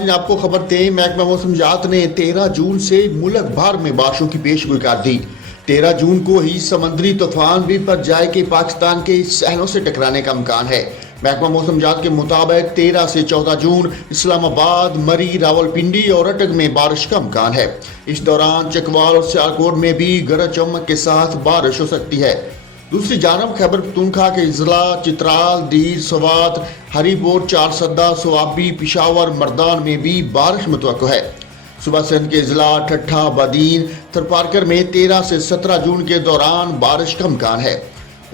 नाज़रीन, आपको खबर दें, महकमा मौसमियात ने 13 जून से मुल्क भर में बारिशों की पेशगोई कर दी। 13 जून को ही समंदरी तूफान भी पर जाए के पाकिस्तान के सहलों से टकराने का इम्कान है। महकमा मौसमियात के मुताबिक 13 से 14 जून इस्लामाबाद, मरी, रावलपिंडी और अटक में बारिश का इम्कान है। इस दौरान चकवाल और सियालकोट में भी गरज चमक के साथ बारिश हो सकती है। दूसरी जानब खैबर पख्तूनख्वा के अजला, चित्राल, दीर, स्वात, हरीपुर, चारसद्दा, सोआबी, पिशावर, मर्दान में भी बारिश मुतवक्को है। सुबह सिंध के अजला, ठट्ठा, बदीन, थरपारकर में 13 से 17 जून के दौरान बारिश का इम्कान है।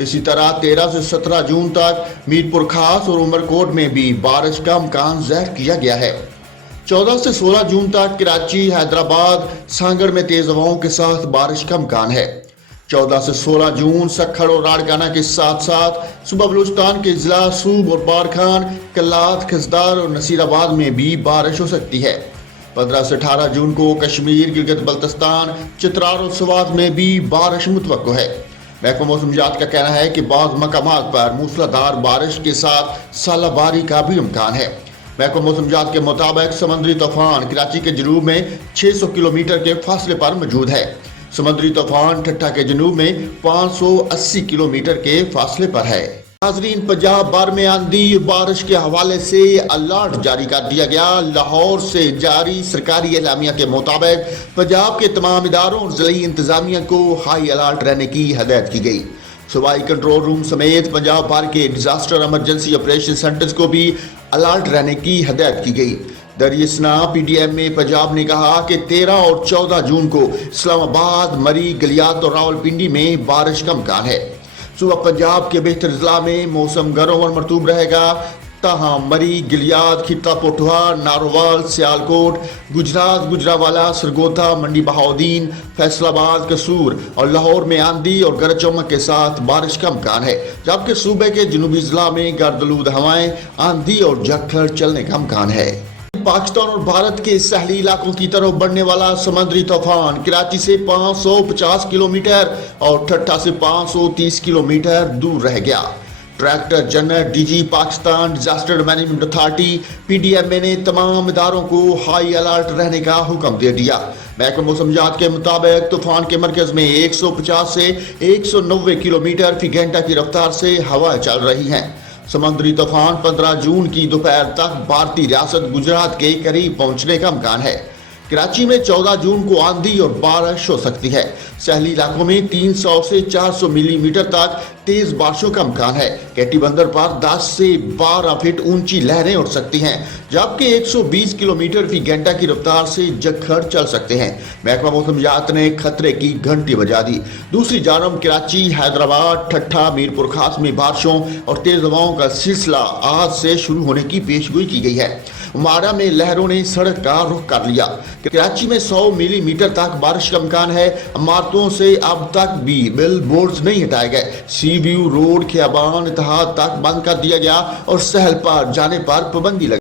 इसी तरह 13 से 17 जून तक मीरपुर खास और उमरकोट में भी बारिश का इम्कान ज़ाहिर किया गया है। 14 से 16 जून तक कराची, हैदराबाद, सांगड़ में तेज हवाओं के साथ बारिश का इम्कान है। 14 से 16 जून सखड़ और राड़गाना के साथ साथ सुबह बलूचिस्तान के अजला, सूब और बारखान, कल्लात, खिजदार और नसीराबाद में भी बारिश हो सकती है। 15 से 18 जून को कश्मीर, गिलगित बल्तिस्तान, चित्राल और स्वात में भी बारिश मुतवक्को है। महकमा मौसमियात का कहना है कि बाज़ मकामात पर मूसलाधार बारिश के साथ सालाबारी का भी इम्कान है। महकमा मौसमियात के मुताबिक समंदरी तूफान कराची के जनूब में 600 किलोमीटर के फासले पर मौजूद है। समुद्री तूफान ठट्ठा के जनूब में 580 किलोमीटर के फासले पर है। नाज़रीन, पंजाब भर में आंधी बारिश के हवाले से अलर्ट जारी कर दिया गया। लाहौर से जारी सरकारी एलामिया के मुताबिक पंजाब के तमाम इदारों और ज़िली इंतजामिया को हाई अलर्ट रहने की हदायत की गई। सूबाई कंट्रोल रूम समेत पंजाब भर के डिजास्टर इमरजेंसी ऑपरेशन सेंटर्स को भी अलर्ट रहने की हदायत की गई। दरियासना PDM में पंजाब ने कहा कि 13 और 14 जून को इस्लामाबाद, मरी, गलियात और रावलपिंडी में बारिश का इम्कान है। सुबह पंजाब के बेहतर अजला में मौसम गर्म और मरतूब रहेगा। ताहम मरी, गिलियात, खिता पोठवा, नारोवाल, सियालकोट, गुजरात, गुजरावाला, सरगोधा, मंडी बहाउद्दीन, फैसलाबाद, कसूर और लाहौर में आंधी और गरज चमक के साथ बारिश का इम्कान है। जबकि सूबे के जनूबी अजला में गर्दलूद हवाएं, आंधी और झक्खड़ चलने का इम्कान है। पाकिस्तान और भारत के सहली इलाकों की तरफ बढ़ने वाला समुद्री तूफान कराची से 550 किलोमीटर और ठट्ठा से 530 किलोमीटर दूर रह गया। Director general DG Pakistan disaster management authority PDMA ने तमाम इदारों को हाई अलर्ट रहने का हुक्म दे दिया। महकमा मौसमियात के मुताबिक तूफान के मरकज में 150 से 190 किलोमीटर फी घंटा की रफ्तार से हवाएं चल रही हैं। समुद्री तूफान 15 जून की दोपहर तक भारतीय रियासत गुजरात के करीब पहुंचने का इम्कान है। कराची में 14 जून को आंधी और बारिश हो सकती है। सहली इलाकों में 300 से 400 मिलीमीटर तक तेज बारिशों का इम्कान है। केटी बंदर पर 10 से 12 फीट ऊंची लहरें उठ सकती हैं, जबकि 120 किलोमीटर फी घंटा की रफ्तार से झक्खड़ चल सकते हैं। महकमा मौसमियात ने खतरे की घंटी बजा दी। दूसरी जानब कराची, हैदराबाद, ठट्ठा, मीरपुर खास में बारिशों और तेज हवाओं का सिलसिला आज से शुरू होने की पेशगोई की गई है। माड़ा में लहरों ने सड़क का रुख कर लिया। कराची में 100 मिलीमीटर तक बारिश का इम्कान है। इमारतों से अब तक भी बिल बोर्ड्स नहीं हटाए गए। सी व्यू रोड, खियाबान, इत्तेहाद तक बंद कर दिया गया और सहल पर जाने पर पाबंदी लगी।